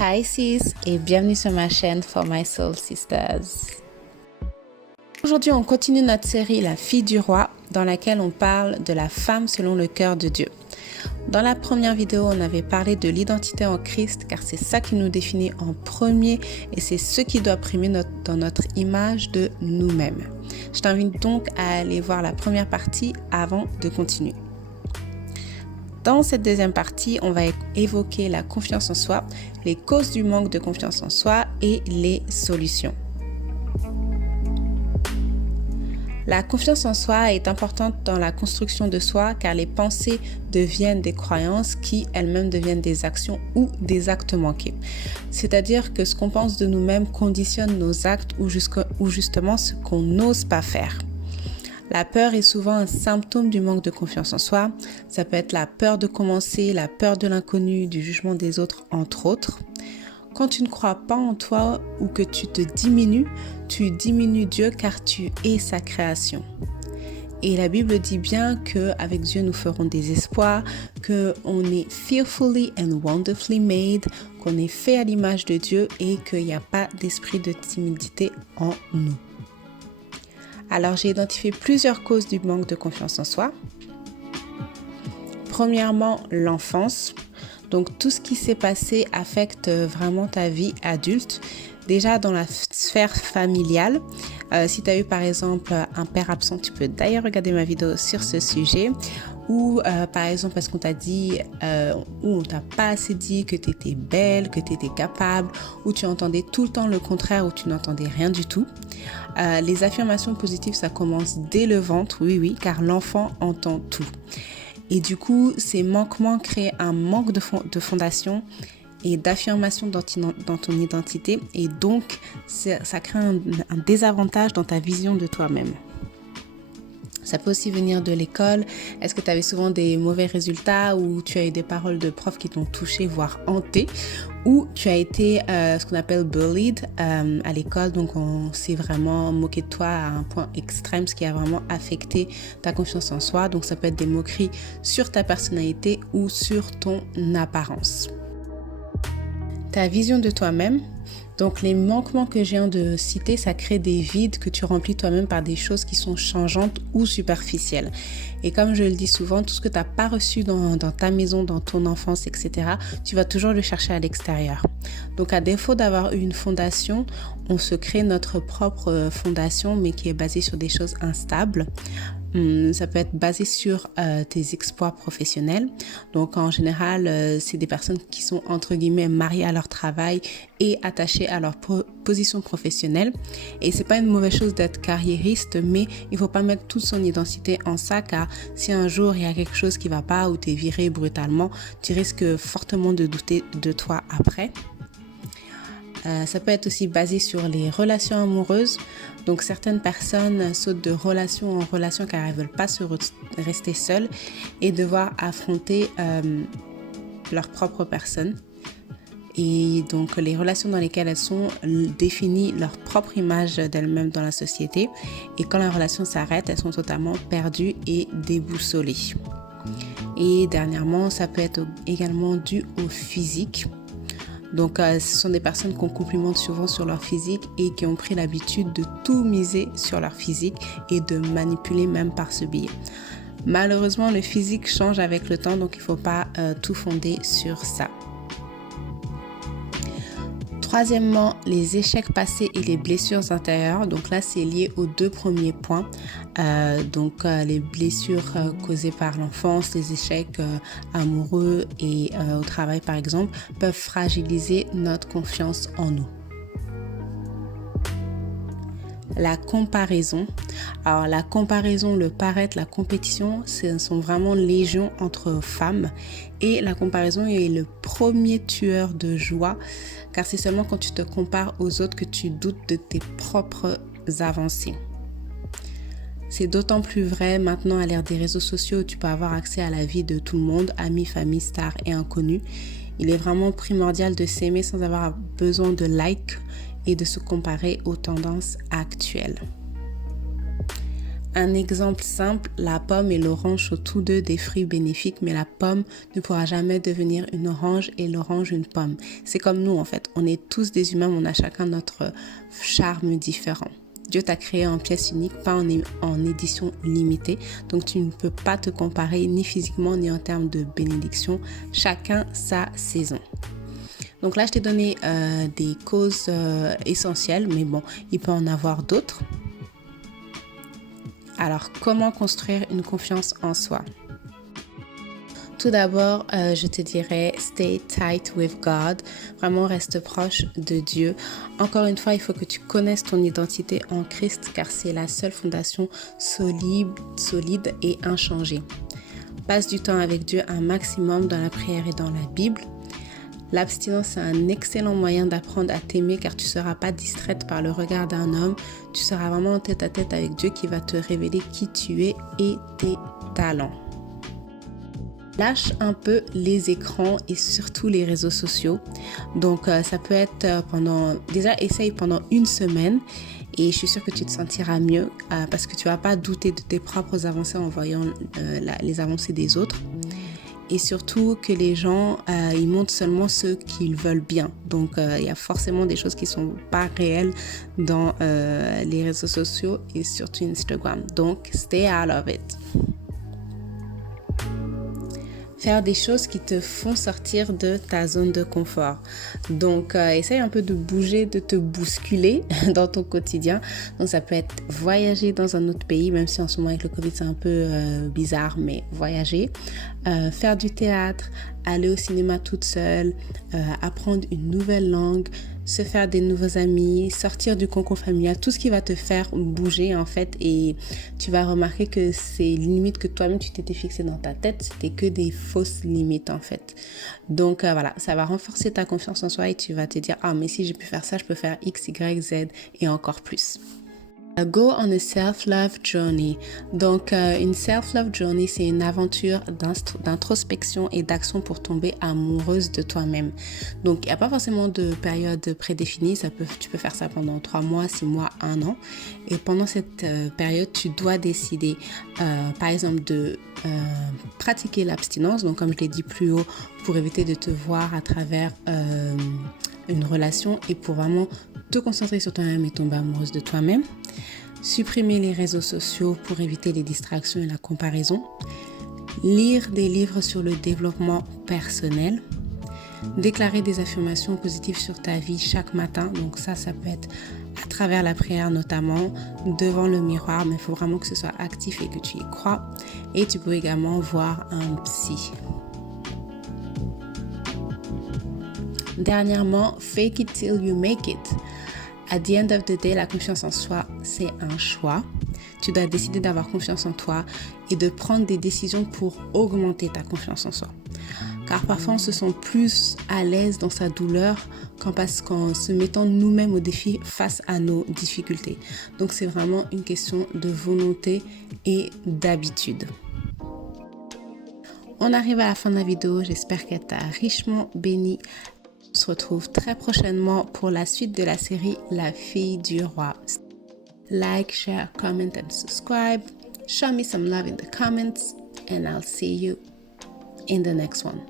Hi sis et bienvenue sur ma chaîne For My Soul Sisters. Aujourd'hui on continue notre série La fille du roi dans laquelle on parle de la femme selon le cœur de Dieu. Dans la première vidéo on avait parlé de l'identité en Christ car c'est ça qui nous définit en premier et c'est ce qui doit primer dans notre image de nous-mêmes. Je t'invite donc à aller voir la première partie avant de continuer. Dans cette deuxième partie, on va évoquer la confiance en soi, les causes du manque de confiance en soi et les solutions. La confiance en soi est importante dans la construction de soi car les pensées deviennent des croyances qui elles-mêmes deviennent des actions ou des actes manqués. C'est-à-dire que ce qu'on pense de nous-mêmes conditionne nos actes ou justement ce qu'on n'ose pas faire. La peur est souvent un symptôme du manque de confiance en soi. Ça peut être la peur de commencer, la peur de l'inconnu, du jugement des autres, entre autres. Quand tu ne crois pas en toi ou que tu te diminues, tu diminues Dieu car tu es sa création. Et la Bible dit bien qu'avec Dieu nous ferons des espoirs, qu'on est fearfully and wonderfully made, qu'on est fait à l'image de Dieu et qu'il n'y a pas d'esprit de timidité en nous. Alors, j'ai identifié plusieurs causes du manque de confiance en soi. Premièrement, l'enfance. Donc, tout ce qui s'est passé affecte vraiment ta vie adulte. Déjà, dans la sphère familiale, si tu as eu par exemple un père absent, tu peux d'ailleurs regarder ma vidéo sur ce sujet. Ou par exemple parce qu'on t'a dit ou on t'a pas assez dit que tu étais belle, que tu étais capable, ou tu entendais tout le temps le contraire ou tu n'entendais rien du tout. Les affirmations positives, ça commence dès le ventre, oui, car l'enfant entend tout. Et du coup, ces manquements créent un manque de fondation et d'affirmation dans ton identité et donc ça crée un désavantage dans ta vision de toi-même. Ça peut aussi venir de l'école. Est-ce que tu avais souvent des mauvais résultats ou tu as eu des paroles de profs qui t'ont touché, voire hanté, ou tu as été ce qu'on appelle bullied à l'école, donc on s'est vraiment moqué de toi à un point extrême, ce qui a vraiment affecté ta confiance en soi. Donc ça peut être des moqueries sur ta personnalité ou sur ton apparence. Ta vision de toi-même. Donc les manquements que je viens de citer, ça crée des vides que tu remplis toi-même par des choses qui sont changeantes ou superficielles. Et comme je le dis souvent, tout ce que tu n'as pas reçu dans ta maison, dans ton enfance, etc., tu vas toujours le chercher à l'extérieur. Donc à défaut d'avoir une fondation, on se crée notre propre fondation, mais qui est basée sur des choses instables. Ça peut être basé sur tes exploits professionnels. Donc en général, c'est des personnes qui sont entre guillemets mariées à leur travail et attachées à leur position professionnelle. Et c'est pas une mauvaise chose d'être carriériste, mais il faut pas mettre toute son identité en ça, car si un jour il y a quelque chose qui va pas ou t'es viré brutalement, tu risques fortement de douter de toi après. Ça peut être aussi basé sur les relations amoureuses. Donc certaines personnes sautent de relation en relation car elles ne veulent pas rester seules et devoir affronter leur propre personne. Et donc les relations dans lesquelles elles sont définissent leur propre image d'elles-mêmes dans la société. Et quand la relation s'arrête, elles sont totalement perdues et déboussolées. Et dernièrement, ça peut être également dû au physique. Donc, ce sont des personnes qu'on complimente souvent sur leur physique et qui ont pris l'habitude de tout miser sur leur physique et de manipuler même par ce biais. Malheureusement, le physique change avec le temps, donc il ne faut pas tout fonder sur ça. Troisièmement, les échecs passés et les blessures intérieures. Donc là, c'est lié aux deux premiers points. Les blessures causées par l'enfance, les échecs amoureux et au travail par exemple, peuvent fragiliser notre confiance en nous. La comparaison. Alors la comparaison, le paraître, la compétition, ce sont vraiment légion entre femmes. Et la comparaison est le premier tueur de joie, car c'est seulement quand tu te compares aux autres que tu doutes de tes propres avancées. C'est d'autant plus vrai maintenant à l'ère des réseaux sociaux où tu peux avoir accès à la vie de tout le monde, amis, famille, stars et inconnus. Il est vraiment primordial de s'aimer sans avoir besoin de likes et de se comparer aux tendances actuelles. Un exemple simple, la pomme et l'orange sont tous deux des fruits bénéfiques, mais la pomme ne pourra jamais devenir une orange et l'orange une pomme. C'est comme nous en fait, on est tous des humains, on a chacun notre charme différent. Dieu t'a créé en pièces uniques, pas en édition limitée, donc tu ne peux pas te comparer ni physiquement ni en termes de bénédiction, chacun sa saison. Donc là, je t'ai donné des causes essentielles, mais bon, il peut en avoir d'autres. Alors, comment construire une confiance en soi? Tout d'abord, je te dirais stay tight with God. Vraiment, reste proche de Dieu. Encore une fois, il faut que tu connaisses ton identité en Christ car c'est la seule fondation solide et inchangée. Passe du temps avec Dieu un maximum dans la prière et dans la Bible. L'abstinence est un excellent moyen d'apprendre à t'aimer car tu ne seras pas distraite par le regard d'un homme. Tu seras vraiment en tête à tête avec Dieu qui va te révéler qui tu es et tes talents. Lâche un peu les écrans et surtout les réseaux sociaux. Donc ça peut être essaye pendant une semaine et je suis sûre que tu te sentiras mieux parce que tu vas pas douter de tes propres avancées en voyant les avancées des autres. Et surtout que les gens, ils montrent seulement ceux qu'ils veulent bien. Donc, il y a forcément des choses qui ne sont pas réelles dans les réseaux sociaux et surtout Instagram. Donc, stay out of it. Faire des choses qui te font sortir de ta zone de confort. Donc, essaye un peu de bouger, de te bousculer dans ton quotidien. Donc, ça peut être voyager dans un autre pays, même si en ce moment avec le Covid, c'est un peu bizarre, mais voyager. Faire du théâtre, aller au cinéma toute seule, apprendre une nouvelle langue, se faire des nouveaux amis, sortir du cocon familial, tout ce qui va te faire bouger en fait et tu vas remarquer que c'est les limites que toi-même tu t'étais fixé dans ta tête, c'était que des fausses limites en fait. Donc voilà, ça va renforcer ta confiance en soi et tu vas te dire mais si j'ai pu faire ça, je peux faire X, Y, Z et encore plus. Go on a self-love journey. Donc, une self-love journey, c'est une aventure d'introspection et d'action pour tomber amoureuse de toi-même. Donc, il n'y a pas forcément de période prédéfinie. Tu peux faire ça pendant 3 mois, 6 mois, 1 an. Et pendant cette période, tu dois décider, par exemple, de pratiquer l'abstinence. Donc, comme je l'ai dit plus haut, pour éviter de te voir à travers une relation et pour vraiment te concentrer sur toi-même et tomber amoureuse de toi-même. Supprimer les réseaux sociaux pour éviter les distractions et la comparaison. Lire des livres sur le développement personnel. Déclarer des affirmations positives sur ta vie chaque matin. Donc ça peut être à travers la prière notamment, devant le miroir, mais il faut vraiment que ce soit actif et que tu y crois. Et tu peux également voir un psy. Dernièrement, fake it till you make it. At the end of the day, la confiance en soi, c'est un choix. Tu dois décider d'avoir confiance en toi et de prendre des décisions pour augmenter ta confiance en soi. Car parfois, on se sent plus à l'aise dans sa douleur qu'en se mettant nous-mêmes au défi face à nos difficultés. Donc, c'est vraiment une question de volonté et d'habitude. On arrive à la fin de la vidéo. J'espère qu'elle t'a richement béni. On se retrouve très prochainement pour la suite de la série La fille du roi. Like, share, comment and subscribe. Show me some love in the comments and I'll see you in the next one.